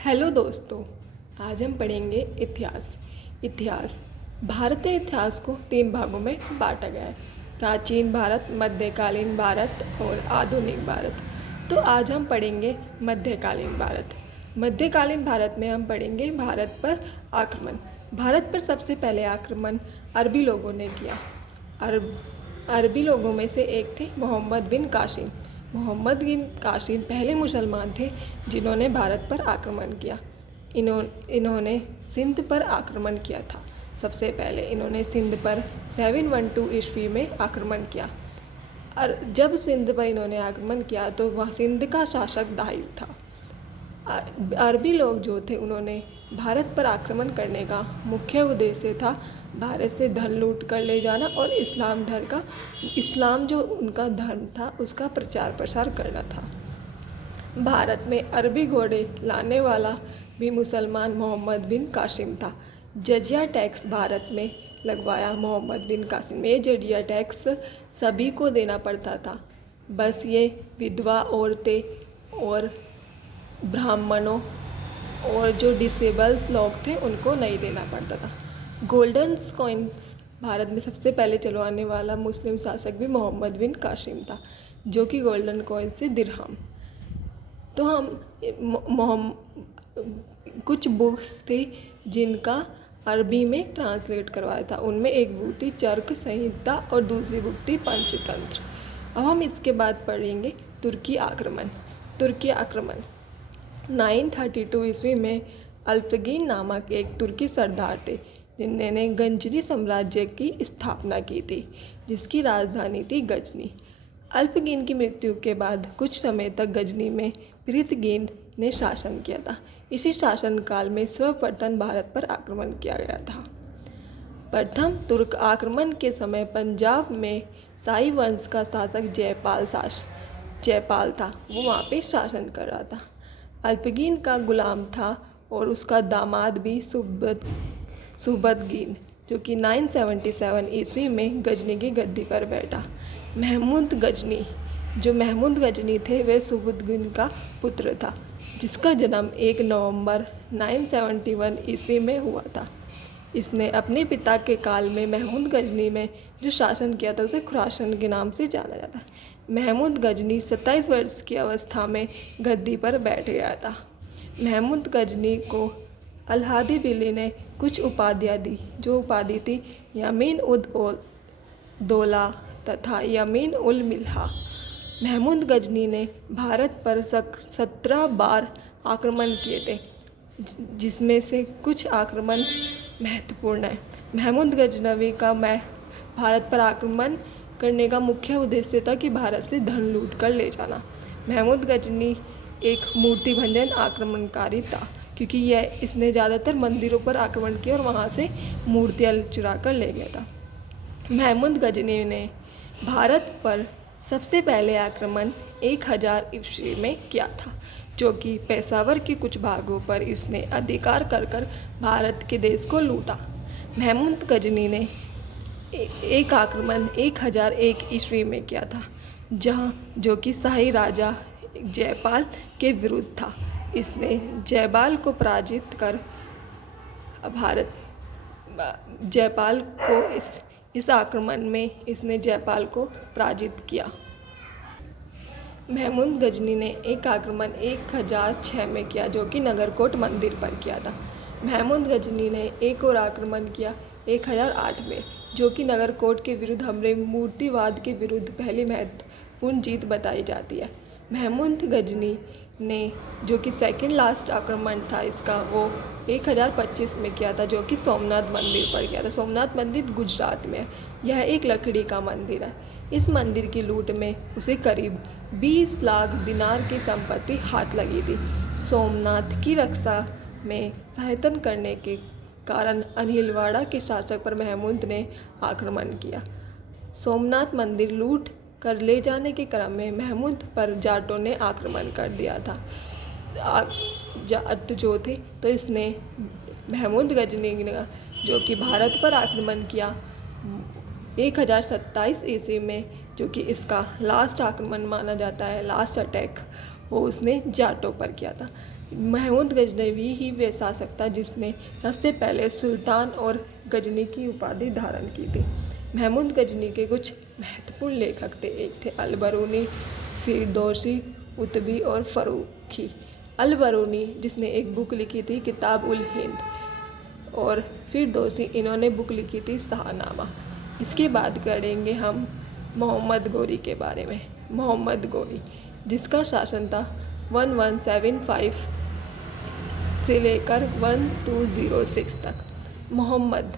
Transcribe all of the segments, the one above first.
Hello दोस्तों, आज हम पढ़ेंगे इतिहास। इतिहास भारतीय इतिहास को 3 भागों में बांटा गया है। प्राचीन भारत, मध्यकालीन भारत और आधुनिक भारत। तो आज हम पढ़ेंगे मध्यकालीन भारत। मध्यकालीन भारत में हम पढ़ेंगे भारत पर आक्रमण। भारत पर सबसे पहले आक्रमण अरबी लोगों ने किया। अरबी लोगों में से एक थे मोहम्मद बिन कासिम। मोहम्मद बिन कासिम पहले मुसलमान थे जिन्होंने भारत पर आक्रमण किया। इन्होंने सिंध पर आक्रमण किया था। सबसे पहले इन्होंने सिंध पर 712 ईस्वी में आक्रमण किया। और जब सिंध पर इन्होंने आक्रमण किया तो वह सिंध का शासक दाहिर था। अरबी लोग जो थे उन्होंने भारत पर आक्रमण करने का मुख्य उद्देश्य था भारत से धन लूट कर ले जाना और इस्लाम जो उनका धर्म था उसका प्रचार प्रसार करना था। भारत में अरबी घोड़े लाने वाला भी मुसलमान मोहम्मद बिन कासिम था। जजिया टैक्स भारत में लगवाया मोहम्मद बिन कासिम। ये जजिया टैक्स सभी को देना पड़ता था, बस ये विधवा औरतें और ब्राह्मणों और जो डिसेबल्स लोग थे उनको नहीं देना पड़ता था। गोल्डन कॉइन्स भारत में सबसे पहले चलवाने वाला मुस्लिम शासक भी मोहम्मद बिन कासिम था, जो कि गोल्डन कॉइन्स से दिरहम। तो हम कुछ बुक्स थी जिनका अरबी में ट्रांसलेट करवाया था। उनमें एक बुक थी चर्क संहिता और दूसरी बुक थी पंचतंत्र। अब हम इसके बाद पढ़ेंगे तुर्की आक्रमण। तुर्की आक्रमण 932 ईस्वी में अल्पगीन नामक एक तुर्की सरदार थे जिन्होंने गजनी साम्राज्य की स्थापना की थी, जिसकी राजधानी थी गजनी। अल्पगीन की मृत्यु के बाद कुछ समय तक गजनी में पृथ्वीन ने शासन किया था। इसी शासनकाल में सर्वप्रथम भारत पर आक्रमण किया गया था। प्रथम तुर्क आक्रमण के समय पंजाब में शाही वंश का शासक जयपाल था। वो वहाँ पे शासन कर रहा था। अल्पगीन का गुलाम था और उसका दामाद भी सुबदगीन, जो कि 977 ईस्वी में गजनी की गद्दी पर बैठा। महमूद गजनी थे वे सुबदगीन का पुत्र था, जिसका जन्म 1 नवंबर 971 ईस्वी में हुआ था। इसने अपने पिता के काल में महमूद गजनी में जो शासन किया था उसे खुरासन के नाम से जाना जाता है। महमूद गजनी 27 वर्ष की अवस्था में गद्दी पर बैठ गया था। महमूद गजनी को अल्हादी बिली ने कुछ उपाधियाँ दी, जो उपाधि थी यमीन उद दौला तथा यमीन उल मिल्हा। महमूद गजनी ने भारत पर 17 बार आक्रमण किए थे, जिसमें से कुछ आक्रमण महत्वपूर्ण है। महमूद गजनवी का भारत पर आक्रमण करने का मुख्य उद्देश्य था कि भारत से धन लूट कर ले जाना। महमूद गजनी एक मूर्ति भंजन आक्रमणकारी था, क्योंकि इसने ज़्यादातर मंदिरों पर आक्रमण किया और वहाँ से मूर्तियाँ चुरा कर ले गया था। महमूद गजनी ने भारत पर सबसे पहले आक्रमण 1000 ईस्वी में किया था, जो कि पेशावर के कुछ भागों पर इसने अधिकार कर भारत के देश को लूटा। महमूद गजनी ने एक आक्रमण 1001 ईस्वी में किया था, जो कि शाही राजा जयपाल के विरुद्ध था। इसने जयपाल को पराजित कर इस आक्रमण में इसने जयपाल को पराजित किया। महमूद गजनी ने एक आक्रमण 1006 में किया, जो कि नगरकोट मंदिर पर किया था। महमूद गजनी ने एक और आक्रमण किया 1008 में, जो कि नगरकोट के विरुद्ध हमले मूर्तिवाद के विरुद्ध पहली महत्वपूर्ण जीत बताई जाती है। महमूद गजनी ने जो कि सेकंड लास्ट आक्रमण था इसका, वो 1025 में किया था, जो कि सोमनाथ मंदिर पर किया था। सोमनाथ मंदिर गुजरात में है। यह एक लकड़ी का मंदिर है। इस मंदिर की लूट में उसे करीब 20 लाख दिनार की संपत्ति हाथ लगी थी। सोमनाथ की रक्षा में सहायता करने के कारण अनिलवाड़ा के शासक पर महमूद ने आक्रमण किया। सोमनाथ मंदिर लूट कर ले जाने के क्रम में महमूद पर जाटों ने आक्रमण कर दिया था। जाट जो थे, तो इसने महमूद गजनी ने जो कि भारत पर आक्रमण किया 1027 ईस्वी में, जो कि इसका लास्ट आक्रमण माना जाता है, लास्ट अटैक वो उसने जाटों पर किया था। महमूद गजनवी ही वह शासक था जिसने सबसे पहले सुल्तान और गजनी की उपाधि धारण की थी। महमूद गजनी के कुछ महत्वपूर्ण लेखक थे। एक थे अल-बरूनी, फिरदौसी, उतबी और फरूखी। अल-बरूनी जिसने एक बुक लिखी थी किताब उल हिंद, और फिरदौसी इन्होंने बुक लिखी थी शाहनामा। इसके बाद करेंगे हम मोहम्मद गोरी के बारे में। मोहम्मद गोरी जिसका शासन था 1175 से लेकर 1206 तक। मोहम्मद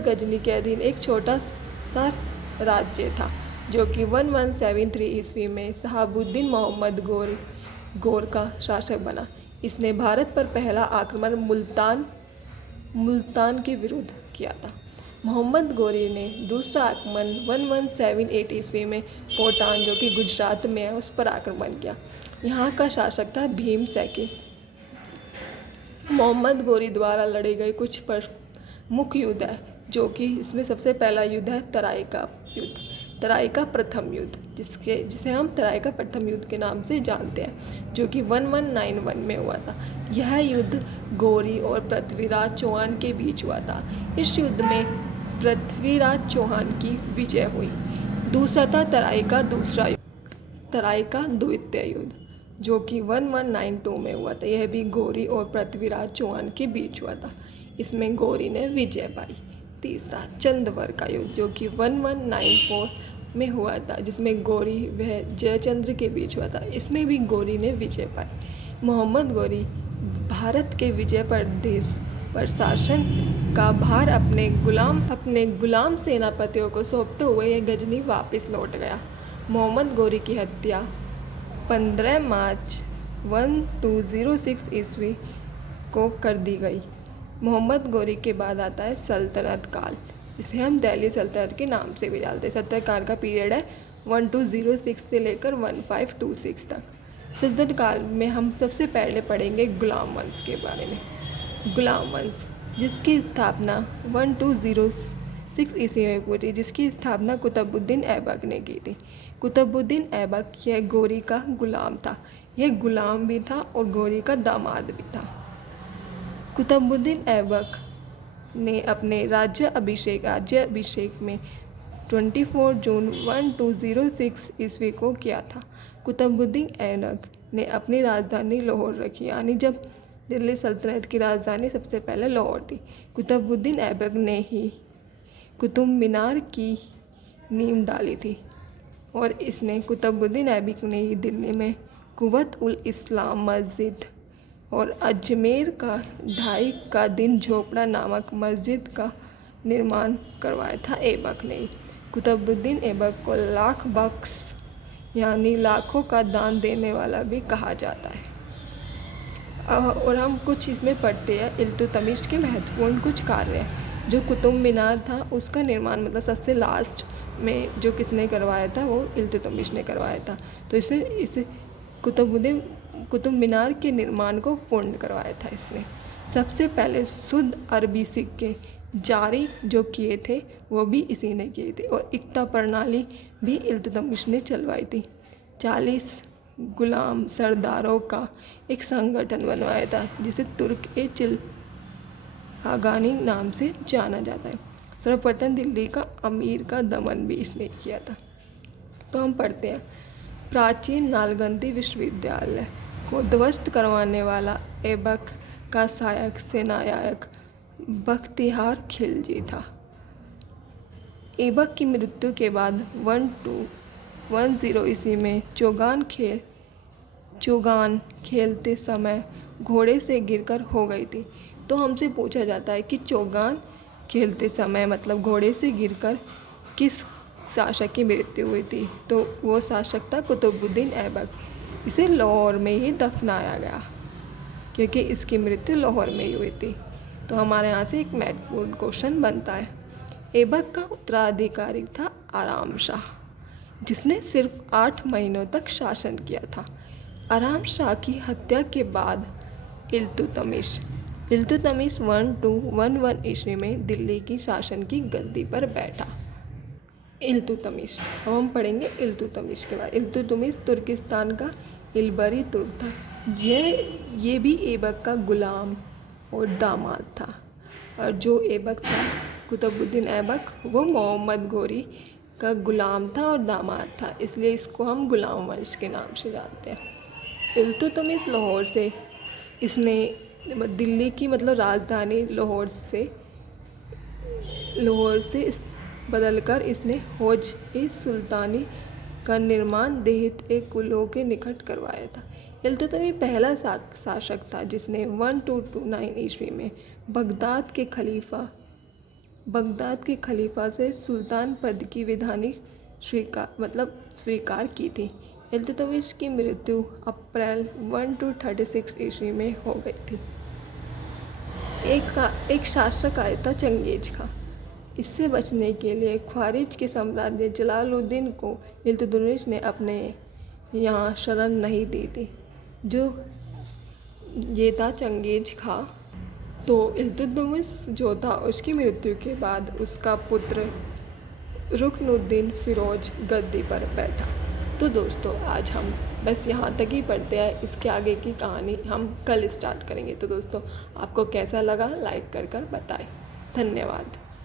गजनी के अधीन एक छोटा सा राज्य था जो कि 1173 ईस्वी में शहाबुद्दीन मोहम्मद गोर का शासक बना। इसने भारत पर पहला आक्रमण मुल्तान के विरुद्ध किया था। मोहम्मद गोरी ने दूसरा आक्रमण 1178 ईस्वी में कोटान जो कि गुजरात में है उस पर आक्रमण किया। यहाँ का शासक था भीम सैकिन। मोहम्मद गोरी द्वारा लड़े गए कुछ प्रमुख युद्ध है जो कि इसमें सबसे पहला युद्ध है तराई का युद्ध, तराई का प्रथम युद्ध, जिसे हम तराई का प्रथम युद्ध के नाम से जानते हैं, जो कि 1191 में हुआ था। यह युद्ध गोरी और पृथ्वीराज चौहान के बीच हुआ था। इस युद्ध में पृथ्वीराज चौहान की विजय हुई। दूसरा था तराई का द्वितीय युद्ध जो कि 1192 में हुआ था। यह भी गोरी और पृथ्वीराज चौहान के बीच हुआ था। इसमें गोरी ने विजय पाई। तीसरा चंद्रवर का युद्ध जो कि 1194 में हुआ था, जिसमें गोरी व जयचंद्र के बीच हुआ था। इसमें भी गोरी ने विजय पाई। मोहम्मद गोरी भारत के विजय प्रदेश पर शासन का भार अपने गुलाम सेनापतियों को सौंपते हुए यह गजनी वापस लौट गया। मोहम्मद गोरी की हत्या 15 मार्च 1206 ईस्वी को कर दी गई। मोहम्मद गोरी के बाद आता है सल्तनत काल, जिसे हम दिल्ली सल्तनत के नाम से भी जानते हैं। सल्तनत काल का पीरियड है 1206 से लेकर 1526 तक। सल्तनत काल में हम सबसे पहले पढ़ेंगे गुलाम वंश के बारे में। गुलाम वंश जिसकी स्थापना 1206 ईस्वी में हुई थी, जिसकी स्थापना कुतुबुद्दीन ऐबक ने की थी। कुतुबुद्दीन ऐबक यह गोरी का गुलाम था। यह गुलाम भी था और गोरी का दामाद भी था। कुतुबुद्दीन ऐबक ने अपने राज्य अभिषेक में 24 जून 1206 ईस्वी को किया था। कुतुबुद्दीन ऐबक ने अपनी राजधानी लाहौर रखी, यानी जब दिल्ली सल्तनत की राजधानी सबसे पहले लाहौर थी। कुतुबुद्दीन ऐबक ने ही कुतुब मीनार की नींव डाली थी, और इसने कुतुबुद्दीन ऐबक ने ही दिल्ली में कुव्वत उल इस्लाम मस्जिद और अजमेर का 2.5 का दिन झोपड़ा नामक मस्जिद का निर्माण करवाया था। ऐबक ने कुतुबुद्दीन ऐबक को लाख बख्श यानी लाखों का दान देने वाला भी कहा जाता है। और हम कुछ इसमें पढ़ते हैं इल्तुतमिश के महत्वपूर्ण कुछ कार्य हैं। जो कुतुब मीनार था उसका निर्माण मतलब सबसे लास्ट में जो किसने करवाया था, वो इल्तुतमिश ने करवाया था। तो इस कुतुब मीनार के निर्माण को पूर्ण करवाया था इसने। सबसे पहले शुद्ध अरबी सिक्के जारी जो किए थे वो भी इसी ने किए थे, और इक्ता प्रणाली भी इल्तुतमिश ने चलवाई थी। 40 गुलाम सरदारों का एक संगठन बनवाया था जिसे तुर्क-ए-चिल्हागानी नाम से जाना जाता है। सर्वप्रथम दिल्ली का अमीर का दमन भी इसने किया था। तो हम पढ़ते हैं प्राचीन नालगंदी विश्वविद्यालय को ध्वस्त करवाने वाला ऐबक का सहायक सेनानायक बख्तियार खिलजी था। ऐबक की मृत्यु के बाद 1210 ईस्वी में चौगान खेलते समय घोड़े से गिरकर हो गई थी। तो हमसे पूछा जाता है कि चौगान खेलते समय मतलब घोड़े से गिरकर किस शासक की मृत्यु हुई थी, तो वो शासक था कुतुबुद्दीन ऐबक। इसे लाहौर में ही दफनाया गया क्योंकि इसकी मृत्यु लाहौर में ही हुई थी। तो हमारे यहाँ से एक महत्वपूर्ण क्वेश्चन बनता है। ऐबक का उत्तराधिकारी था आराम शाह, जिसने सिर्फ 8 महीनों तक शासन किया था। आराम शाह की हत्या के बाद इल्तुतमिश 1211 ईस्वी में दिल्ली की शासन की गद्दी पर बैठा। इल्तुतमिश, अब हम पढ़ेंगे इल्तुतमिश के बारे। इल्तुतमिश तुर्किस्तान का इल्बरी तुर्क था। ये भी ऐबक का गुलाम और दामाद था। और जो ऐबक था कुतुबुद्दीन ऐबक, वो मोहम्मद घोरी का गुलाम था और दामाद था, इसलिए इसको हम गुलाम वंश के नाम से जानते हैं। इल्तुतमिश लाहौर से इसने दिल्ली की मतलब राजधानी लाहौर से बदलकर इसने हौज ए सुल्तानी का निर्माण देहत-ए कुल्लू के निकट करवाया था। इल्तुतमिश पहला शासक था जिसने 1229 ईस्वी में बगदाद के खलीफा से सुल्तान पद की विधानिक स्वीकार की थी। इल्तुतमिश की मृत्यु अप्रैल 1236 ईस्वी में हो गई थी। एक शासक आया था चंगेज खां। इससे बचने के लिए ख्वारिज के सम्राज्य जलालुद्दीन को इल्तुतमिश ने अपने यहाँ शरण नहीं दी थी। जो ये था चंगेज खां। तो इल्तुतमिश जो था उसकी मृत्यु के बाद उसका पुत्र रुकनुद्दीन फिरोज गद्दी पर बैठा। तो दोस्तों आज हम बस यहाँ तक ही पढ़ते हैं, इसके आगे की कहानी हम कल स्टार्ट करेंगे। तो दोस्तों आपको कैसा लगा लाइक कर बताएं। धन्यवाद।